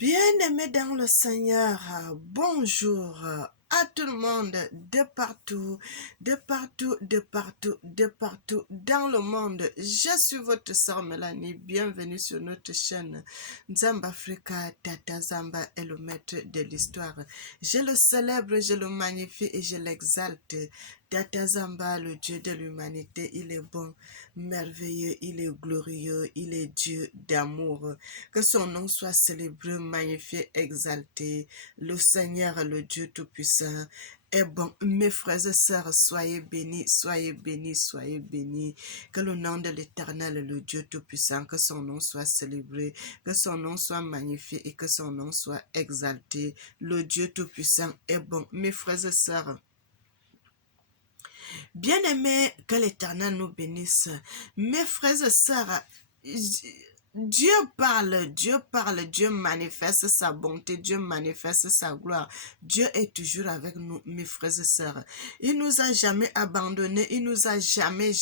Bien-aimés dans le Seigneur, bonjour à tout le monde de partout, de partout, de partout, de partout dans le monde. Je suis votre sœur Mélanie, bienvenue sur notre chaîne Nzamba Africa. Tata Zamba est le maître de l'histoire. Je le célèbre, je le magnifie et je l'exalte. Tata Zamba, le Dieu de l'humanité, il est bon, merveilleux, il est glorieux, il est Dieu d'amour. Que son nom soit célébré, magnifié, exalté. Le Seigneur, le Dieu Tout-Puissant, est bon. Mes frères et sœurs, soyez bénis, soyez bénis, soyez bénis. Que le nom de l'Éternel, le Dieu Tout-Puissant, que son nom soit célébré, que son nom soit magnifié et que son nom soit exalté. Le Dieu Tout-Puissant est bon. Mes frères et sœurs, bien-aimés, que l'Éternel nous bénisse. Mes frères et sœurs, Dieu parle, Dieu manifeste sa bonté, Dieu manifeste sa gloire. Dieu est toujours avec nous, mes frères et sœurs. Il nous a jamais abandonnés, il nous a jamais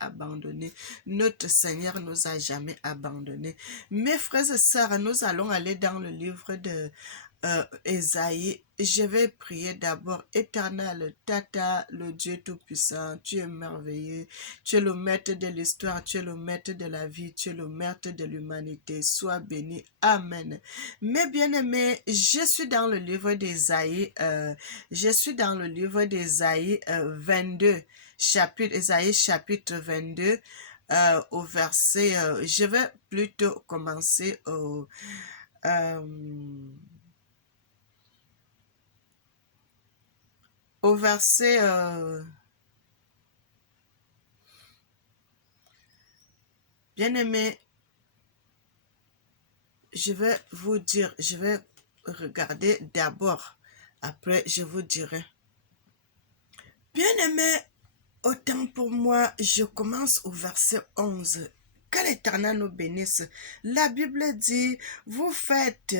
abandonnés. Notre Seigneur nous a jamais abandonnés. Mes frères et sœurs, nous allons aller dans le livre de Ésaïe. Je vais prier d'abord. Éternel, Tata, le Dieu Tout-Puissant, tu es merveilleux, tu es le maître de l'histoire, tu es le maître de la vie, tu es le maître de l'humanité. Sois béni. Amen. Mes bien-aimés, je suis dans le livre d'Ésaïe, 22, Ésaïe chapitre 22, au verset, je vais plutôt commencer au verset bien-aimé, je vais vous dire, je vais regarder d'abord, après je vous dirai. Bien-aimé, autant pour moi, je commence au verset 11. Que l'Éternel nous bénisse. La Bible dit, vous faites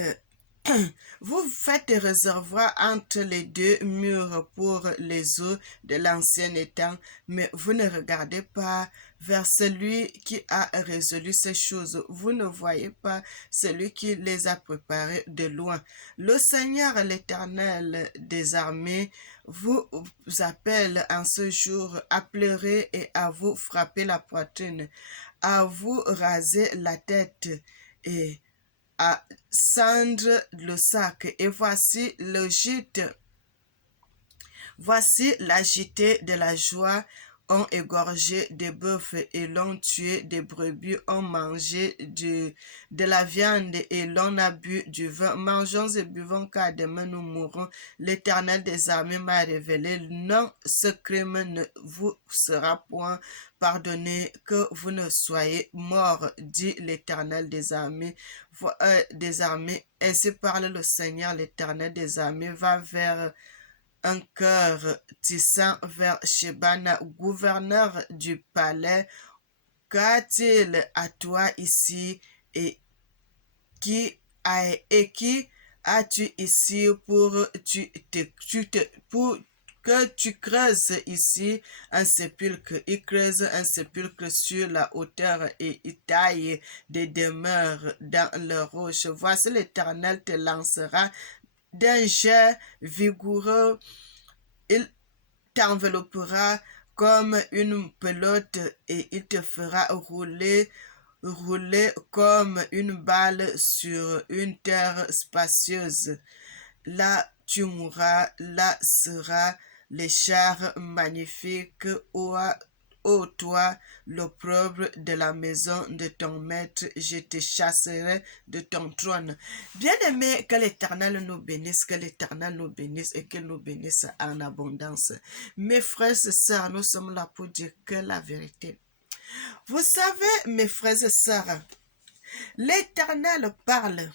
des réservoirs entre les deux murs pour les eaux de l'ancien étang, mais vous ne regardez pas vers celui qui a résolu ces choses. Vous ne voyez pas celui qui les a préparées de loin. Le Seigneur, l'Éternel des armées, vous appelle en ce jour à pleurer et à vous frapper la poitrine, à vous raser la tête et à cendre le sac. Et voici le gîte. Voici l'agité de la joie, ont égorgé des bœufs et l'ont tué, des brebis ont mangé de la viande et l'on a bu du vin. Mangeons et buvons car demain nous mourrons. L'Éternel des armées m'a révélé, non, ce crime ne vous sera point pardonné, que vous ne soyez morts, dit l'Éternel des armées. Ainsi parle le Seigneur, l'Éternel des armées, va vers un cœur tissant vers Shebana, gouverneur du palais. Qu'a-t-il à toi ici et qui as-tu ici pour que tu creuses ici un sépulcre? Il creuse un sépulcre sur la hauteur et il taille des demeures dans le roche. Voici l'Éternel te lancera d'un jet vigoureux, il t'enveloppera comme une pelote et il te fera rouler comme une balle sur une terre spacieuse. Là tu mourras, là sera les chars magnifiques, ô toi, l'opprobre de la maison de ton maître, je te chasserai de ton trône. Bien-aimé, que l'Éternel nous bénisse, que l'Éternel nous bénisse et qu'il nous bénisse en abondance. Mes frères et sœurs, nous sommes là pour dire que la vérité. Vous savez, mes frères et sœurs, l'Éternel parle.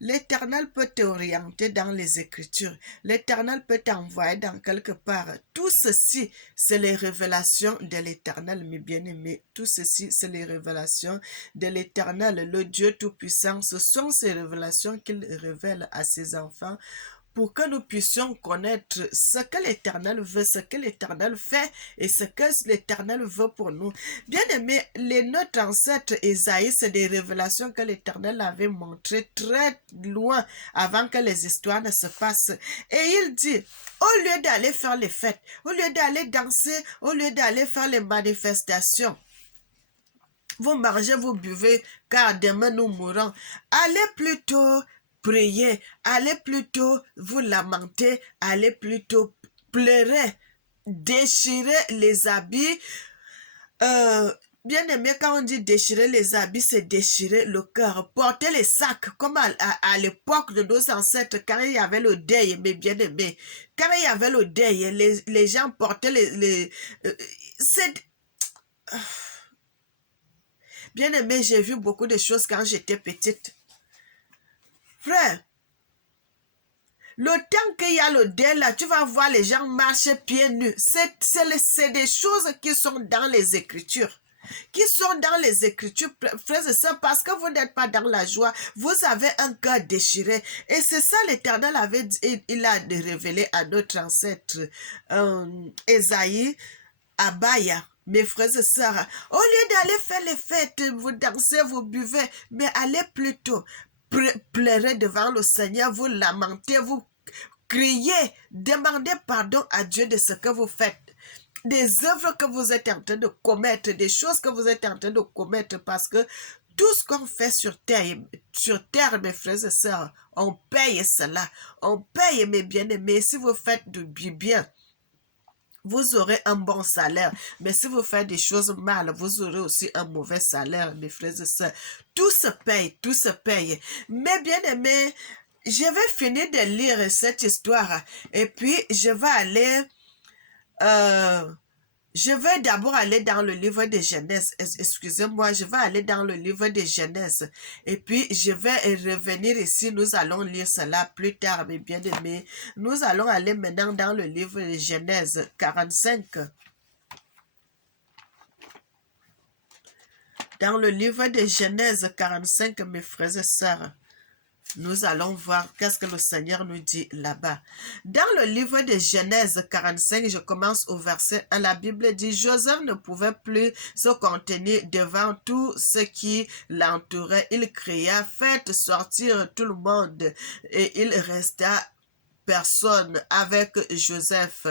L'Éternel peut t'orienter dans les Écritures. L'Éternel peut t'envoyer dans quelque part. Tout ceci, c'est les révélations de l'Éternel, mes bien-aimés. Tout ceci, c'est les révélations de l'Éternel, le Dieu Tout-Puissant. Ce sont ces révélations qu'il révèle à ses enfants pour que nous puissions connaître ce que l'Éternel veut, ce que l'Éternel fait et ce que l'Éternel veut pour nous. Bien aimé, notre ancêtre Ésaïe, c'est des révélations que l'Éternel avait montrées très loin avant que les histoires ne se passent. Et il dit, au lieu d'aller faire les fêtes, au lieu d'aller danser, au lieu d'aller faire les manifestations, vous mangez, vous buvez, car demain nous mourrons. Allez plutôt prier, allez plutôt vous lamenter, allez plutôt pleurer, déchirer les habits. Bien aimé, quand on dit déchirer les habits, c'est déchirer le cœur. Porter les sacs, comme à l'époque de nos ancêtres, quand il y avait le deuil, mes bien-aimés. Quand il y avait le deuil, les gens portaient c'est... Bien aimé, j'ai vu beaucoup de choses quand j'étais petite. Frère, le temps qu'il y a le deuil là, tu vas voir les gens marcher pieds nus. C'est des choses qui sont dans les Écritures. Qui sont dans les Écritures, frères et sœurs, parce que vous n'êtes pas dans la joie, vous avez un cœur déchiré. Et c'est ça l'Éternel avait dit, il a révélé à notre ancêtre Ésaïe, Abaya. Mes frères et sœurs, au lieu d'aller faire les fêtes, vous dansez, vous buvez, mais allez plutôt pleurer devant le Seigneur, vous lamentez, vous criez, demandez pardon à Dieu de ce que vous faites, des œuvres que vous êtes en train de commettre, des choses que vous êtes en train de commettre, parce que tout ce qu'on fait sur terre, mes frères et sœurs, on paye cela, on paye, mes bien-aimés. Si vous faites du bien, vous aurez un bon salaire. Mais si vous faites des choses mal, vous aurez aussi un mauvais salaire, mes frères et sœurs. Tout se paye, tout se paye. Mais bien aimé, je vais finir de lire cette histoire et puis je vais aller... je vais d'abord aller dans le livre de Genèse. Excusez-moi, je vais aller dans le livre de Genèse. Et puis, je vais revenir ici. Nous allons lire cela plus tard, mes bien-aimés. Nous allons aller maintenant dans le livre de Genèse 45. Dans le livre de Genèse 45, mes frères et sœurs. Nous allons voir qu'est-ce que le Seigneur nous dit là-bas. Dans le livre de Genèse 45, je commence au verset 1. La Bible dit, Joseph ne pouvait plus se contenir devant tout ce qui l'entourait. Il cria, faites sortir tout le monde. Et il resta personne avec Joseph.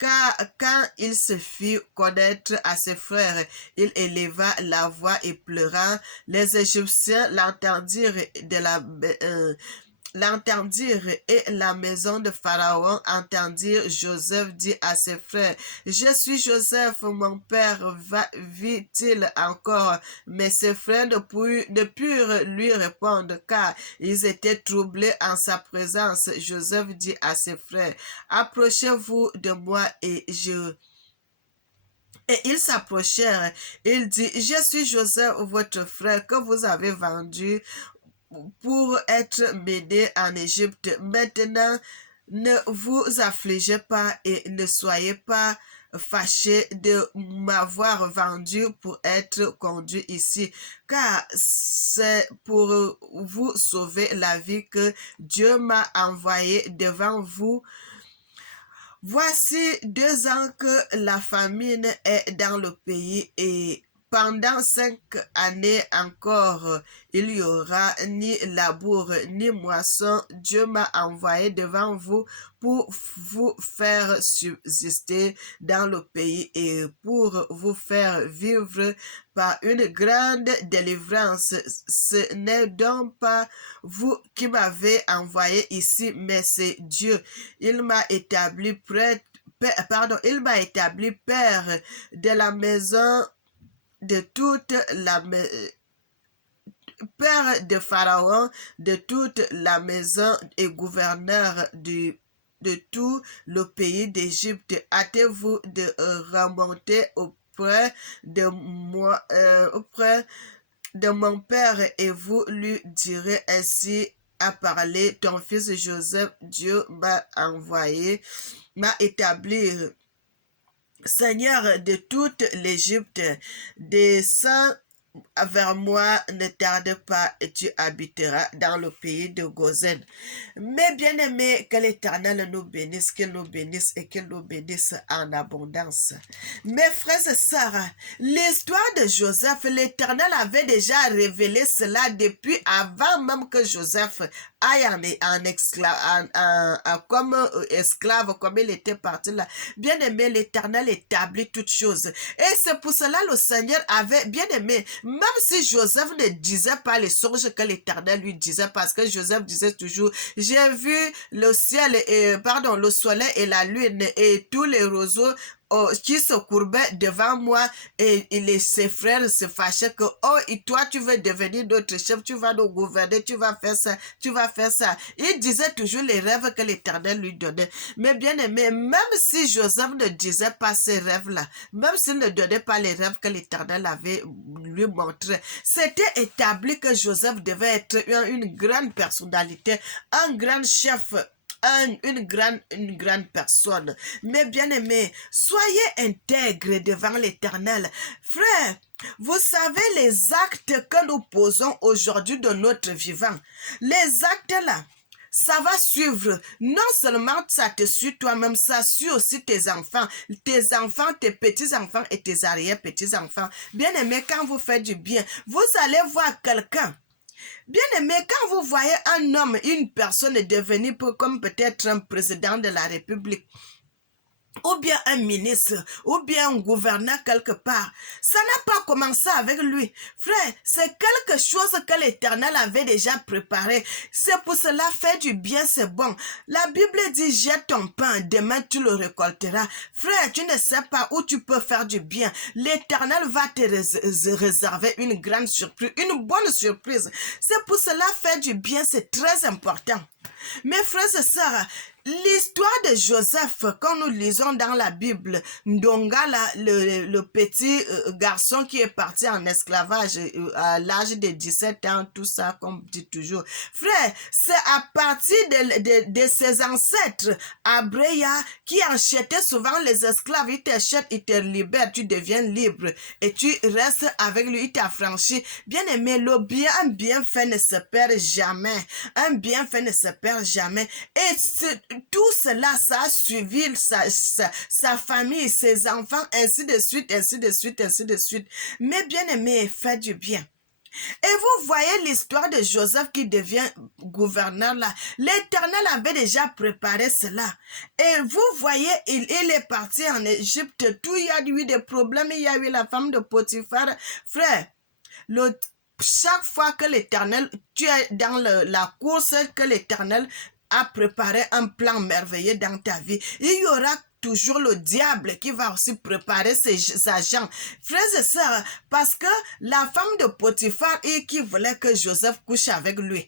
Car quand il se fit connaître à ses frères, il éleva la voix et pleura. Les Égyptiens l'entendirent et la maison de Pharaon entendirent. Joseph dit à ses frères, je suis Joseph, mon père vit-il encore? Mais ses frères ne purent lui répondre car ils étaient troublés en sa présence. Joseph dit à ses frères, approchez-vous de moi et ils s'approchèrent. Il dit, je suis Joseph, votre frère, que vous avez vendu pour être mené en Égypte. Maintenant, ne vous affligez pas et ne soyez pas fâchés de m'avoir vendu pour être conduit ici, car c'est pour vous sauver la vie que Dieu m'a envoyé devant vous. Voici 2 ans que la famine est dans le pays et pendant 5 années encore, il n'y aura ni labour ni moisson. Dieu m'a envoyé devant vous pour vous faire subsister dans le pays et pour vous faire vivre par une grande délivrance. Ce n'est donc pas vous qui m'avez envoyé ici, mais c'est Dieu. Il m'a établi père de la maison de toute la père de Pharaon, de toute la maison et gouverneur de tout le pays d'Égypte. Hâtez-vous de remonter auprès de moi, auprès de mon père, et vous lui direz ainsi a parlé ton fils Joseph, Dieu m'a envoyé, m'a établi Seigneur de toute l'Égypte, descends vers moi, ne tarde pas et tu habiteras dans le pays de Gozen. Mais bien aimé, que l'Éternel nous bénisse, qu'il nous bénisse et qu'il nous bénisse en abondance. Mes frères et sœurs, l'histoire de Joseph, l'Éternel avait déjà révélé cela depuis avant même que Joseph aille comme esclave, comme il était parti là. Bien aimé, l'Éternel établit toutes choses. Et c'est pour cela le Seigneur avait, bien aimé, même si Joseph ne disait pas les songes que l'Éternel lui disait, parce que Joseph disait toujours, j'ai vu le ciel, le soleil et la lune et tous les roseaux qui se courbaient devant moi et ses frères se fâchaient que, oh, et toi tu veux devenir notre chef, tu vas nous gouverner, tu vas faire ça, tu vas faire ça. Il disait toujours les rêves que l'Éternel lui donnait. Mais bien aimé, même si Joseph ne disait pas ces rêves-là, même s'il ne donnait pas les rêves que l'Éternel avait lui montré, c'était établi que Joseph devait être une grande personnalité, un grand chef, une grande personne. Mais bien aimé, soyez intègres devant l'Éternel. Frère, vous savez les actes que nous posons aujourd'hui de notre vivant. Les actes là, ça va suivre. Non seulement ça te suit toi-même, ça suit aussi tes enfants, tes petits-enfants et tes arrière-petits-enfants. Bien aimé, quand vous faites du bien, vous allez voir quelqu'un. Bien aimé, quand vous voyez un homme, une personne devenir comme peut-être un président de la République, ou bien un ministre, ou bien un gouverneur quelque part. Ça n'a pas commencé avec lui. Frère, c'est quelque chose que l'Éternel avait déjà préparé. C'est pour cela, faire du bien, c'est bon. La Bible dit, jette ton pain, demain tu le récolteras. Frère, tu ne sais pas où tu peux faire du bien. L'Éternel va te réserver une grande surprise, une bonne surprise. C'est pour cela, faire du bien, c'est très important. Mes frères et sœurs, l'histoire de Joseph, quand nous lisons dans la Bible, Ndonga, le petit garçon qui est parti en esclavage à l'âge de 17 ans, tout ça, comme dit toujours. Frère, c'est à partir de ses ancêtres, Abreya, qui achetaient souvent les esclaves. Il t'achète, il te libère, tu deviens libre et tu restes avec lui, il t'affranchit. Bien aimé, un bienfait ne se perd jamais. Un bienfait ne se perd jamais. Et tout cela, ça a suivi sa famille, ses enfants, ainsi de suite, ainsi de suite, ainsi de suite. Mais bien aimé, faites du bien. Et vous voyez l'histoire de Joseph qui devient gouverneur là. L'Éternel avait déjà préparé cela. Et vous voyez, il est parti en Égypte. Tout, il y a eu des problèmes. Il y a eu la femme de Potiphar. Frère, chaque fois que l'Éternel, tu es dans la course, que l'Éternel a préparé un plan merveilleux dans ta vie, il y aura toujours le diable qui va aussi préparer ses agents. Frères et sœurs, parce que la femme de Potiphar et qui voulait que Joseph couche avec lui,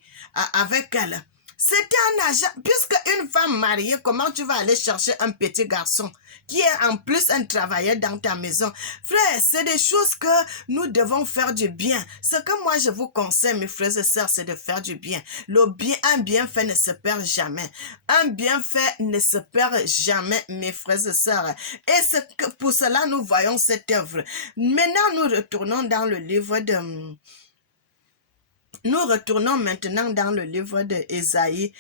avec elle, c'était un agent. Puisque une femme mariée, comment tu vas aller chercher un petit garçon qui est en plus un travailleur dans ta maison? Frère, c'est des choses que nous devons faire du bien. Ce que moi je vous conseille, mes frères et sœurs, c'est de faire du bien. Un bienfait ne se perd jamais. Un bienfait ne se perd jamais, mes frères et sœurs. Et c'est que pour cela, nous voyons cette œuvre. Maintenant, nous retournons dans le livre de... Nous retournons maintenant dans le livre d'Ésaïe.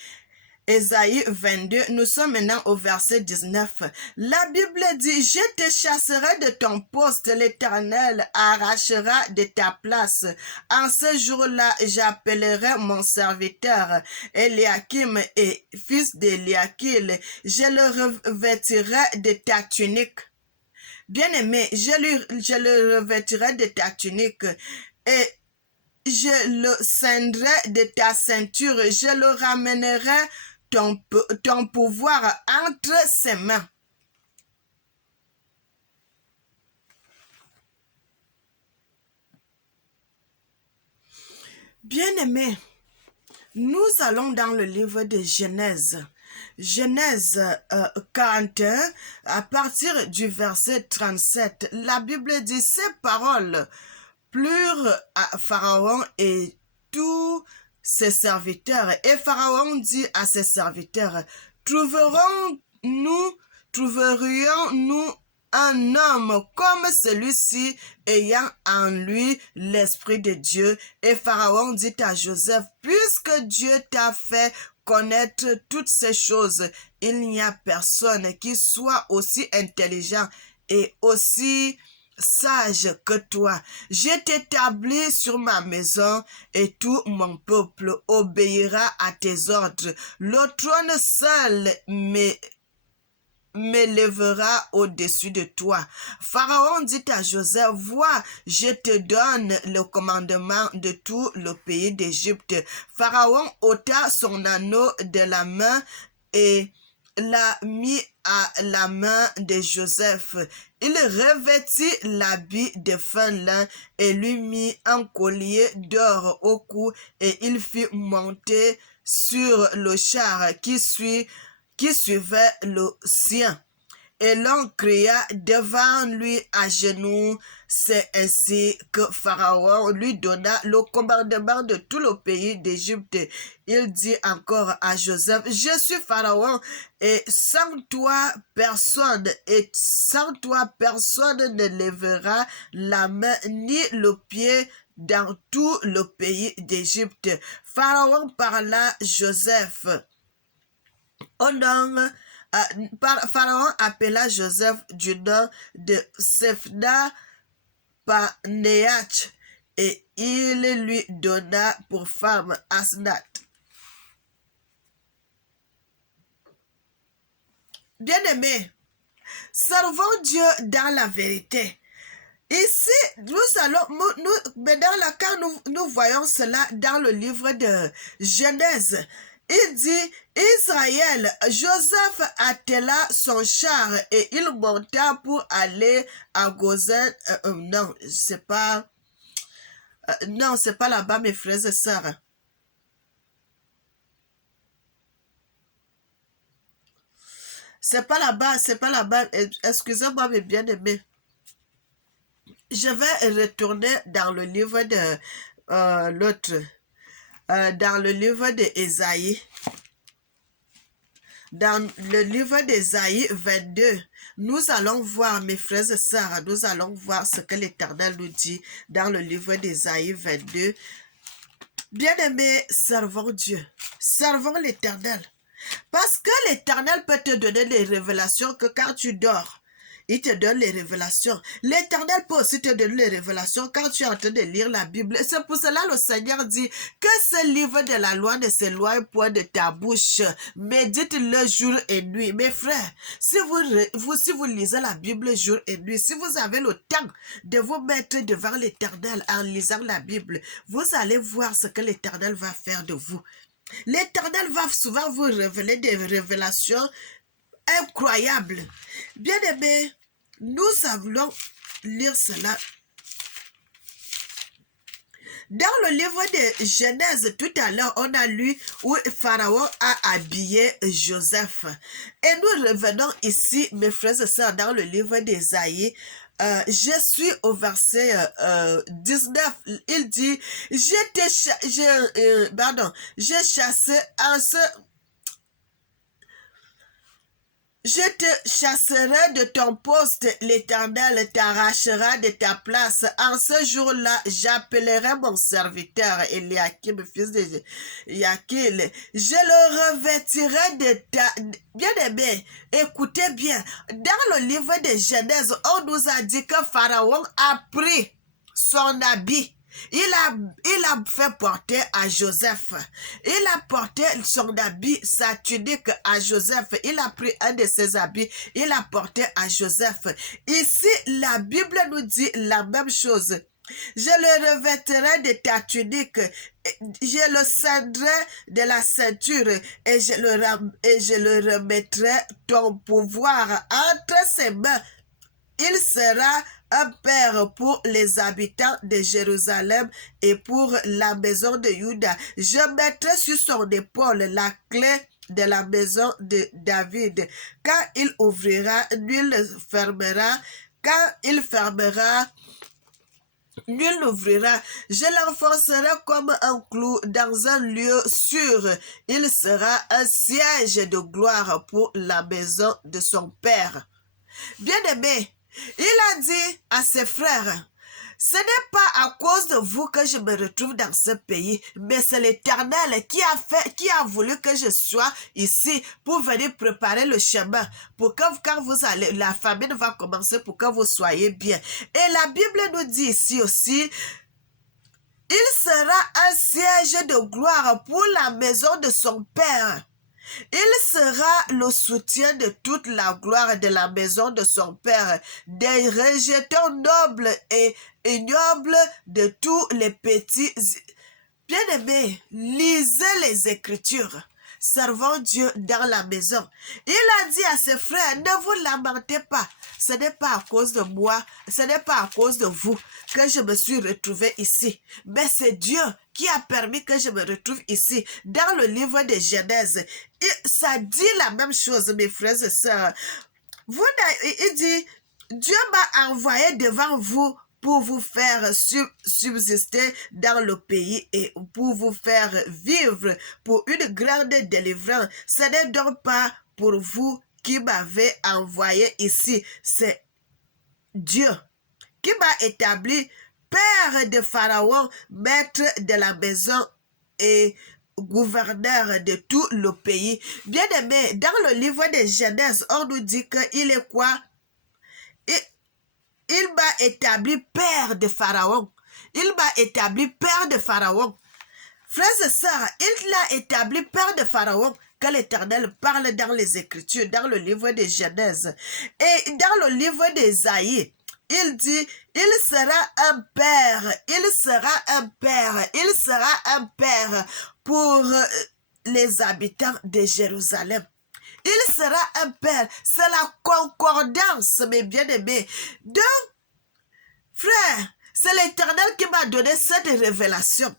Ésaïe 22, nous sommes maintenant au verset 19. La Bible dit, je te chasserai de ton poste, l'Éternel arrachera de ta place. En ce jour-là, j'appellerai mon serviteur Eliakim et fils d'Eliakil. Je le revêtirai de ta tunique. Bien-aimé, je le revêtirai de ta tunique et je le ceindrai de ta ceinture, je le ramènerai ton pouvoir entre ses mains. Bien-aimés, nous allons dans le livre de Genèse. Genèse 41, à partir du verset 37, la Bible dit, ces paroles plurent à Pharaon et tous ses serviteurs. Et Pharaon dit à ses serviteurs, trouverions-nous un homme comme celui-ci ayant en lui l'Esprit de Dieu. Et Pharaon dit à Joseph, puisque Dieu t'a fait connaître toutes ces choses, il n'y a personne qui soit aussi intelligent et aussi sage que toi. Je t'établis sur ma maison et tout mon peuple obéira à tes ordres. Le trône seul m'élèvera au-dessus de toi. Pharaon dit à Joseph, vois, je te donne le commandement de tout le pays d'Égypte. Pharaon ôta son anneau de la main et l'a mis à la main de Joseph. Il revêtit l'habit de fin lin et lui mit un collier d'or au cou et il fit monter sur le char qui suivait le sien. Et l'on cria devant lui à genoux. C'est ainsi que Pharaon lui donna le commandement de tout le pays d'Égypte. Il dit encore à Joseph, je suis Pharaon et sans toi personne ne lèvera la main ni le pied dans tout le pays d'Égypte. Pharaon parla Joseph au nom. Pharaon appela Joseph du nom de Sephna Panéach et il lui donna pour femme Asnath. Bien-aimés, servons Dieu dans la vérité. Ici, nous voyons cela dans le livre de Genèse. Il dit, Israël, Joseph attela son char et il monta pour aller à Goshen. Non, c'est pas là-bas, mes frères et sœurs. C'est pas là-bas. Excusez-moi, mes bien-aimés. Je vais retourner dans le livre de dans le livre d'Ésaïe. Dans le livre d'Ésaïe 22, nous allons voir, mes frères et sœurs, nous allons voir ce que l'Éternel nous dit dans le livre d'Ésaïe 22. Bien-aimés, servons Dieu, servons l'Éternel. Parce que l'Éternel peut te donner des révélations que quand tu dors, il te donne les révélations. L'Éternel peut aussi te donner les révélations quand tu es en train de lire la Bible. C'est pour cela le Seigneur dit que ce livre de la loi ne s'éloigne point de ta bouche. Médite-le jour et nuit. Mes frères, si vous lisez la Bible jour et nuit, si vous avez le temps de vous mettre devant l'Éternel en lisant la Bible, vous allez voir ce que l'Éternel va faire de vous. L'Éternel va souvent vous révéler des révélations incroyables. Bien-aimés, nous allons lire cela. Dans le livre de Genèse, tout à l'heure, on a lu où Pharaon a habillé Joseph. Et nous revenons ici, mes frères et sœurs, dans le livre d'Ésaïe. Je suis au verset 19. Il dit, j'ai chassé en ce... Je te chasserai de ton poste, l'Éternel t'arrachera de ta place. En ce jour-là, j'appellerai mon serviteur Eliakim, fils de Yakil. Je le revêtirai de ta... Bien-aimé, écoutez bien. Dans le livre de Genèse, on nous a dit que Pharaon a pris son habit. Il a fait porter à Joseph. Il a porté son habit, sa tunique à Joseph. Il a pris un de ses habits. Il a porté à Joseph. Ici, la Bible nous dit la même chose. Je le revêtirai de ta tunique, je le ceindrai de la ceinture et je le remettrai ton pouvoir entre ses mains. Il sera un père pour les habitants de Jérusalem et pour la maison de Juda. Je mettrai sur son épaule la clé de la maison de David. Quand il ouvrira, nul ne fermera. Quand il fermera, nul n'ouvrira. Je l'enfoncerai comme un clou dans un lieu sûr. Il sera un siège de gloire pour la maison de son père. Bien-aimé, Il a dit à ses frères, ce n'est pas à cause de vous que je me retrouve dans ce pays, mais c'est l'Éternel qui a voulu que je sois ici pour venir préparer le chemin, pour que quand vous allez, la famine va commencer pour que vous soyez bien. Et la Bible nous dit ici aussi, il sera un siège de gloire pour la maison de son Père. Il sera le soutien de toute la gloire de la maison de son Père, des rejetons nobles et ignobles de tous les petits. Bien-aimés, lisez les Écritures. Servons Dieu dans la maison. Il a dit à ses frères, ne vous lamentez pas. Ce n'est pas à cause de moi, ce n'est pas à cause de vous que je me suis retrouvé ici. Mais c'est Dieu qui a permis que je me retrouve ici. Dans le livre de Genèse, ça dit la même chose, mes frères et sœurs. Il dit, Dieu m'a envoyé devant vous pour vous faire subsister dans le pays et pour vous faire vivre pour une grande délivrance. Ce n'est donc pas pour vous qui m'avez envoyé ici, c'est Dieu qui m'a établi père de Pharaon, maître de la maison et gouverneur de tout le pays. Bien-aimé, dans le livre de Genèse, on nous dit qu'il est quoi? Il m'a établi père de Pharaon. Il m'a établi père de Pharaon. Frères et sœurs, il l'a établi père de Pharaon que l'Éternel parle dans les Écritures, dans le livre de Genèse. Et dans le livre d'Ésaïe, il dit, il sera un père, il sera un père, il sera un père pour les habitants de Jérusalem. Il sera un père. C'est la concordance, mes bien-aimés. Donc, frère, c'est l'Éternel qui m'a donné cette révélation.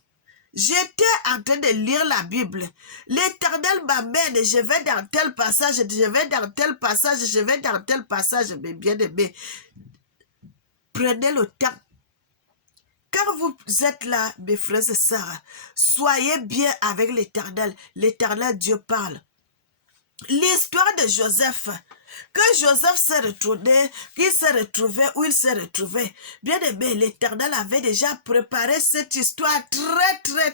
J'étais en train de lire la Bible. L'Éternel m'amène, je vais dans tel passage, je vais dans tel passage, je vais dans tel passage, mes bien-aimés. Prenez le temps. Quand vous êtes là, mes frères et sœurs, soyez bien avec l'Éternel. L'Éternel Dieu parle. L'histoire de Joseph, que Joseph s'est retourné, qu'il s'est retrouvé où il s'est retrouvé. Bien aimé, l'Éternel avait déjà préparé cette histoire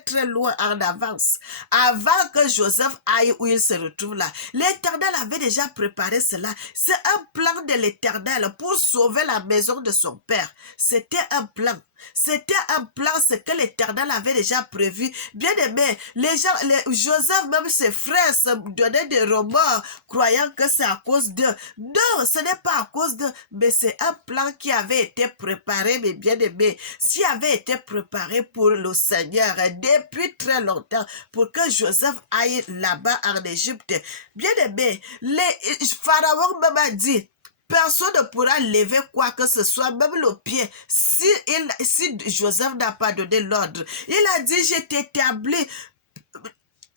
très loin en avance. Avant que Joseph aille où il se retrouve là. L'Éternel avait déjà préparé cela. C'est un plan de l'Éternel pour sauver la maison de son père. C'était un plan. C'était un plan, ce que l'Éternel avait déjà prévu. Bien aimé, Joseph, même ses frères, se donnaient des remords, croyant que c'est à cause d'eux. Non, ce n'est pas à cause d'eux, mais c'est un plan qui avait été préparé, mes bien-aimés, qui avait été préparé pour le Seigneur depuis très longtemps, pour que Joseph aille là-bas en Égypte. Bien aimé, Pharaon m'a dit, personne ne pourra lever quoi que ce soit, même le pied, si Joseph n'a pas donné l'ordre. Il a dit, je t'établis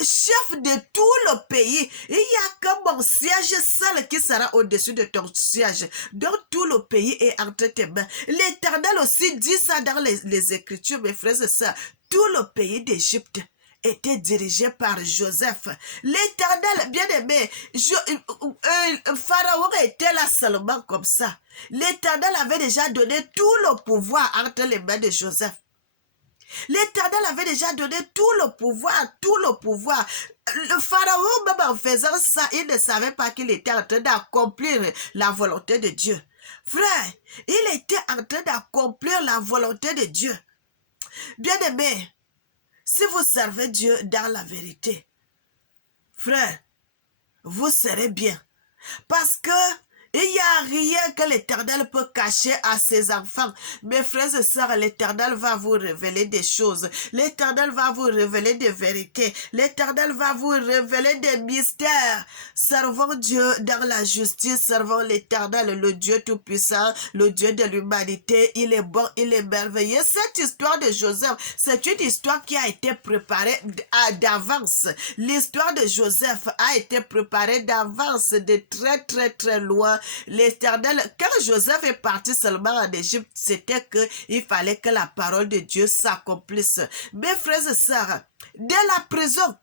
chef de tout le pays. Il y a que mon siège seul qui sera au-dessus de ton siège. Donc tout le pays est entre tes mains. L'Éternel aussi dit ça dans les Écritures, mes frères et sœurs. Tout le pays d'Égypte était dirigé par Joseph. L'Éternel, bien aimé, Pharaon était là seulement comme ça. L'Éternel avait déjà donné tout le pouvoir entre les mains de Joseph. L'Éternel avait déjà donné tout le pouvoir, tout le pouvoir. Le Pharaon, même en faisant ça, il ne savait pas qu'il était en train d'accomplir la volonté de Dieu. Frère, il était en train d'accomplir la volonté de Dieu. Bien-aimé, si vous servez Dieu dans la vérité, frère, vous serez bien. Parce que il n'y a rien que l'Éternel peut cacher à ses enfants. Mes frères et sœurs, l'Éternel va vous révéler des choses. L'Éternel va vous révéler des vérités. L'Éternel va vous révéler des mystères. Servons Dieu dans la justice. Servons l'Éternel, le Dieu Tout-Puissant, le Dieu de l'humanité. Il est bon, il est merveilleux. Cette histoire de Joseph, c'est une histoire qui a été préparée d'avance. L'histoire de Joseph a été préparée d'avance, de très loin. L'Éternel, quand Joseph est parti seulement en Égypte, c'était qu'il fallait que la parole de Dieu s'accomplisse. Mes frères et sœurs, dès la prison,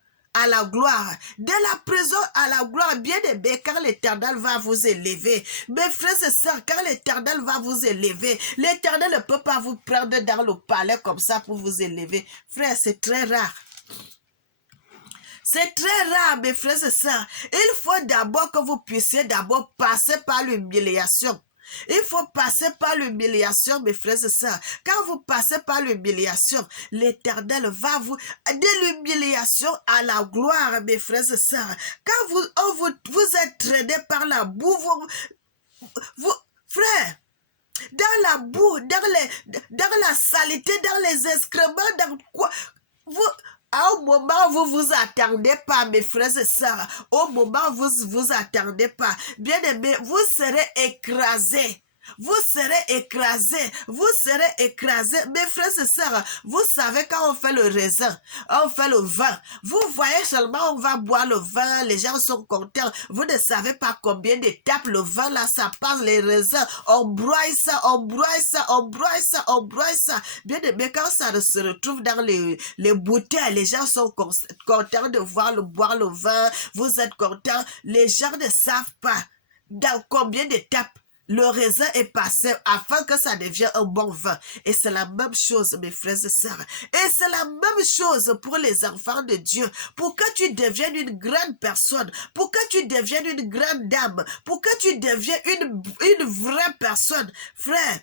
à la gloire. De la prison à la gloire, bien-aimé, car l'Éternel va vous élever. Mes frères et sœurs, car l'Éternel va vous élever. L'Éternel ne peut pas vous prendre dans le palais comme ça pour vous élever. Frère, c'est très rare. C'est très rare, mes frères et sœurs. Il faut d'abord que vous puissiez d'abord passer par l'humiliation. Il faut passer par l'humiliation, mes frères et sœurs. Quand vous passez par l'humiliation, l'Éternel va vous... De l'humiliation à la gloire, mes frères et sœurs. Quand vous êtes traîné par la boue, frère, dans la boue, dans la saleté, dans les excréments, dans quoi... Au moment où vous vous attendez pas, mes frères et sœurs, au moment où vous vous attendez pas, bien aimé, vous serez écrasés. Vous serez écrasés, vous serez écrasés. Mes frères et sœurs, vous savez quand on fait le raisin, on fait le vin. Vous voyez seulement on va boire le vin, les gens sont contents. Vous ne savez pas combien d'étapes le vin là, ça passe, les raisins. On broie ça, on broie ça, on broie ça, on broie ça. Bien aimé, quand ça se retrouve dans les bouteilles, les gens sont contents de boire le vin. Vous êtes contents. Les gens ne savent pas dans combien d'étapes le raisin est passé afin que ça devienne un bon vin. Et c'est la même chose, mes frères et sœurs. Et c'est la même chose pour les enfants de Dieu. Pour que tu deviennes une grande personne, pour que tu deviennes une grande dame, pour que tu deviennes une vraie personne, frère,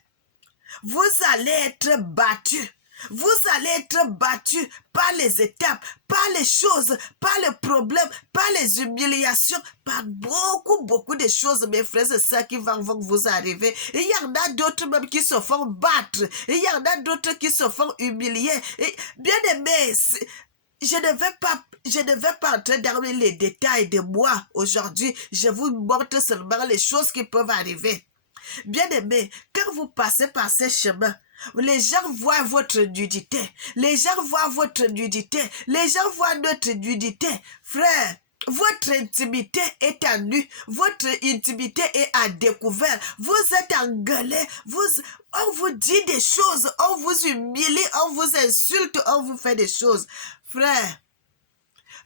vous allez être battus. Vous allez être battus par les étapes, par les choses, par les problèmes, par les humiliations, par beaucoup de choses, mes frères et sœurs, qui vont vous arriver. Et il y en a d'autres même qui se font battre. Et il y en a d'autres qui se font humilier. Et, bien aimé, je ne vais pas entrer dans les détails de moi aujourd'hui. Je vous montre seulement les choses qui peuvent arriver. Bien aimé, quand vous passez par ces chemins, les gens voient votre nudité. Les gens voient votre nudité. Les gens voient notre nudité. Frère, votre intimité est à nu. Votre intimité est à découvert. Vous êtes engueulé. On vous dit des choses. On vous humilie. On vous insulte. On vous fait des choses. Frère,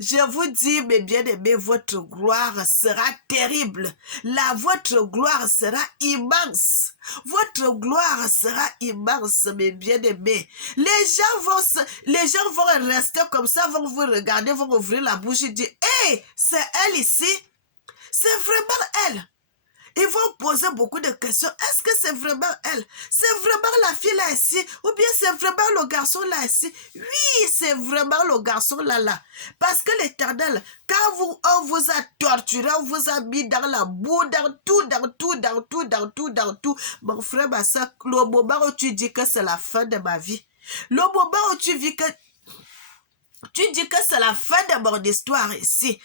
je vous dis, mes bien-aimés, votre gloire sera terrible. Votre gloire sera immense. Votre gloire sera immense, mes bien-aimés. Les gens vont rester comme ça, vont vous regarder, vont ouvrir la bouche et dire, hey, c'est elle ici. C'est vraiment elle. Ils vont poser beaucoup de questions. Est-ce que c'est vraiment elle? C'est vraiment la fille là ici? Ou bien c'est vraiment le garçon là ici? Oui, c'est vraiment le garçon là. Parce que l'Éternel, quand on vous a torturé, on vous a mis dans la boue, dans tout. Mon frère, ma soeur, le moment où tu dis que c'est la fin de ma vie, le moment où tu dis que c'est la fin de mon histoire ici,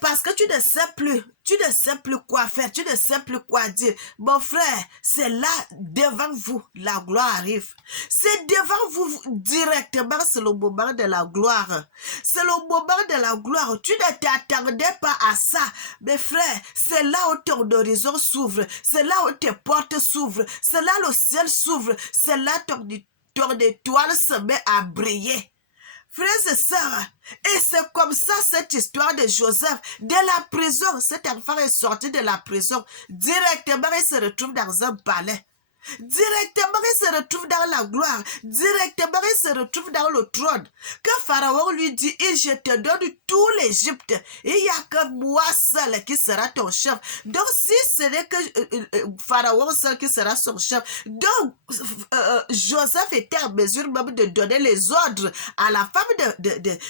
parce que tu ne sais plus quoi faire, tu ne sais plus quoi dire. Mon frère, c'est là, devant vous, la gloire arrive. C'est devant vous, directement, c'est le moment de la gloire. C'est le moment de la gloire. Tu ne t'attendais pas à ça. Mes frères, c'est là où ton horizon s'ouvre. C'est là où tes portes s'ouvrent. C'est là où le ciel s'ouvre. C'est là ton étoile se met à briller. Frères et sœurs, et c'est comme ça cette histoire de Joseph, de la prison. Cet enfant est sorti de la prison. Directement, il se retrouve dans un palais. Directement, il se retrouve dans la gloire. Directement, il se retrouve dans le trône. Quand Pharaon lui dit, je te donne tout l'Égypte, il n'y a que moi seul qui sera ton chef. Donc, si ce n'est que Pharaon seul qui sera son chef, donc Joseph était en mesure même de donner les ordres à la femme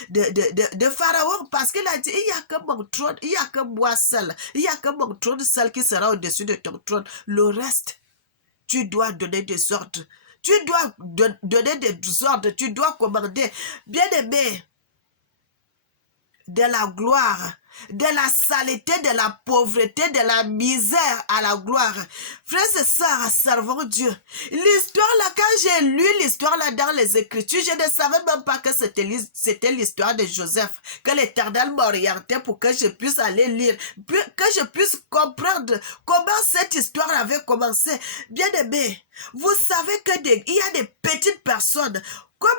de Pharaon, parce qu'il a dit, il n'y a que mon trône, il n'y a que moi seul, il n'y a que mon trône seul qui sera au-dessus de ton trône. Le reste, tu dois donner des ordres. Tu dois donner des ordres. Tu dois commander. Bien-aimé, de la gloire, de la saleté, de la pauvreté, de la misère à la gloire. Frères et sœurs, servons Dieu. L'histoire là, quand j'ai lu l'histoire là dans les Écritures, je ne savais même pas que c'était l'histoire de Joseph, que l'Éternel m'orientait pour que je puisse aller lire, que je puisse comprendre comment cette histoire avait commencé. Bien aimé, vous savez que il y a des petites personnes, comme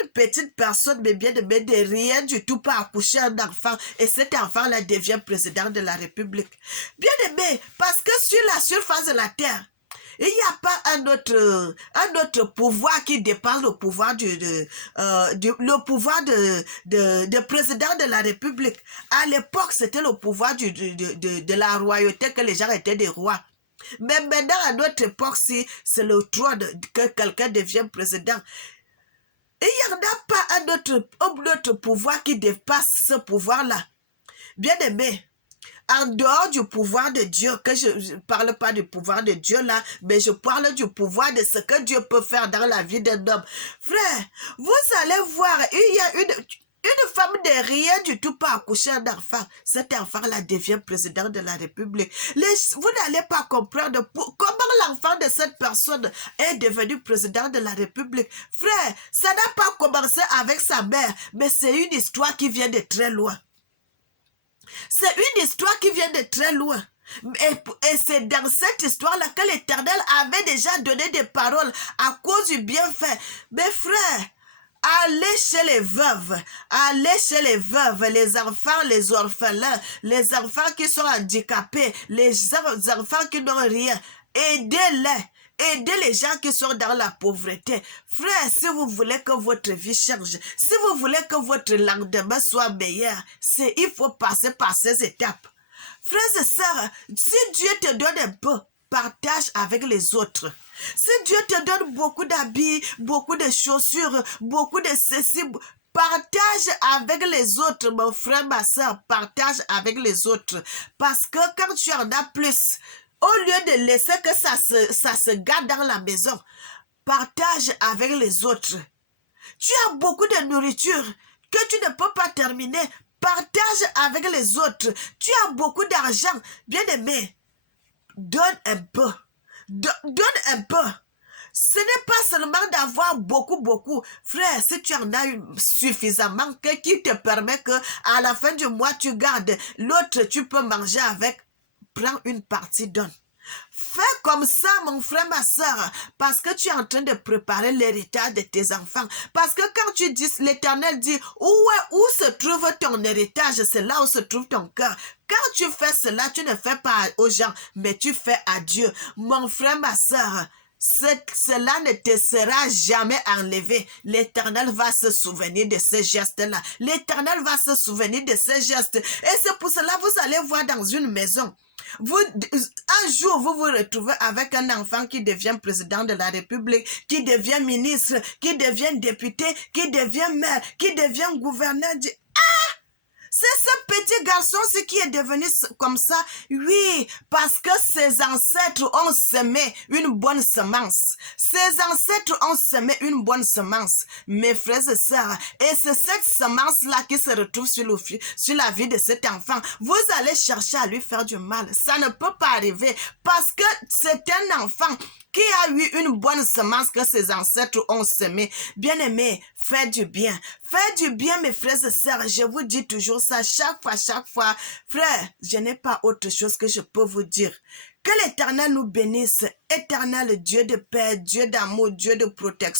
une petite personne, mais bien aimé, de rien du tout pas accoucher un enfant, et cet enfant-là devient président de la République. Bien aimé, parce que sur la surface de la terre, il n'y a pas un autre pouvoir qui dépasse le pouvoir le pouvoir de président de la République. À l'époque, c'était le pouvoir de la royauté, que les gens étaient des rois. Mais maintenant, à notre époque, si c'est le trône que quelqu'un devient président, il n'y en a pas un autre pouvoir qui dépasse ce pouvoir-là. Bien aimé, en dehors du pouvoir de Dieu, que je ne parle pas du pouvoir de Dieu là, mais je parle du pouvoir de ce que Dieu peut faire dans la vie d'un homme. Frère, vous allez voir, il y a une femme de rien du tout pas accoucher un enfant. Cet enfant-là devient président de la République. Vous n'allez pas comprendre comment l'enfant de cette personne est devenu président de la République. Frère, ça n'a pas commencé avec sa mère, mais c'est une histoire qui vient de très loin. C'est une histoire qui vient de très loin. Et c'est dans cette histoire-là que l'Éternel avait déjà donné des paroles à cause du bienfait. Mais frère, allez chez les veuves, les enfants, les orphelins, les enfants qui sont handicapés, les enfants qui n'ont rien, aidez-les. Aidez les gens qui sont dans la pauvreté. Frère, si vous voulez que votre vie change, si vous voulez que votre lendemain soit meilleur, il faut passer par ces étapes. Frères et sœurs, si Dieu te donne un peu, partage avec les autres. Si Dieu te donne beaucoup d'habits, beaucoup de chaussures, beaucoup de ceci, partage avec les autres, mon frère, ma soeur, partage avec les autres. Parce que quand tu en as plus, au lieu de laisser que ça se garde dans la maison, partage avec les autres. Tu as beaucoup de nourriture que tu ne peux pas terminer, partage avec les autres. Tu as beaucoup d'argent, bien aimé, donne un peu. Donne un peu. Ce n'est pas seulement d'avoir beaucoup. Frère, si tu en as suffisamment qui te permet que à la fin du mois, tu gardes l'autre, tu peux manger avec, prends une partie, donne. Fais comme ça, mon frère, ma soeur, parce que tu es en train de préparer l'héritage de tes enfants. Parce que quand tu dis, l'Éternel dit, où se trouve ton héritage, c'est là où se trouve ton cœur. Quand tu fais cela, tu ne fais pas aux gens, mais tu fais à Dieu. Mon frère, ma soeur, cela ne te sera jamais enlevé. L'Éternel va se souvenir de ces gestes-là. L'Éternel va se souvenir de ces gestes. Et c'est pour cela que vous allez voir dans une maison. Un jour, vous vous retrouvez avec un enfant qui devient président de la République, qui devient ministre, qui devient député, qui devient maire, qui devient gouverneur. C'est ce petit garçon-ci qui est devenu comme ça. Oui, parce que ses ancêtres ont semé une bonne semence. Ses ancêtres ont semé une bonne semence. Mes frères et sœurs, et c'est cette semence-là qui se retrouve sur la vie de cet enfant. Vous allez chercher à lui faire du mal. Ça ne peut pas arriver parce que c'est un enfant qui a eu une bonne semence que ses ancêtres ont semée. Bien-aimé, fais du bien. Fais du bien, mes frères et sœurs. Je vous dis toujours ça chaque fois. Frère, je n'ai pas autre chose que je peux vous dire. Que l'Éternel nous bénisse. Éternel Dieu de paix, Dieu d'amour, Dieu de protection.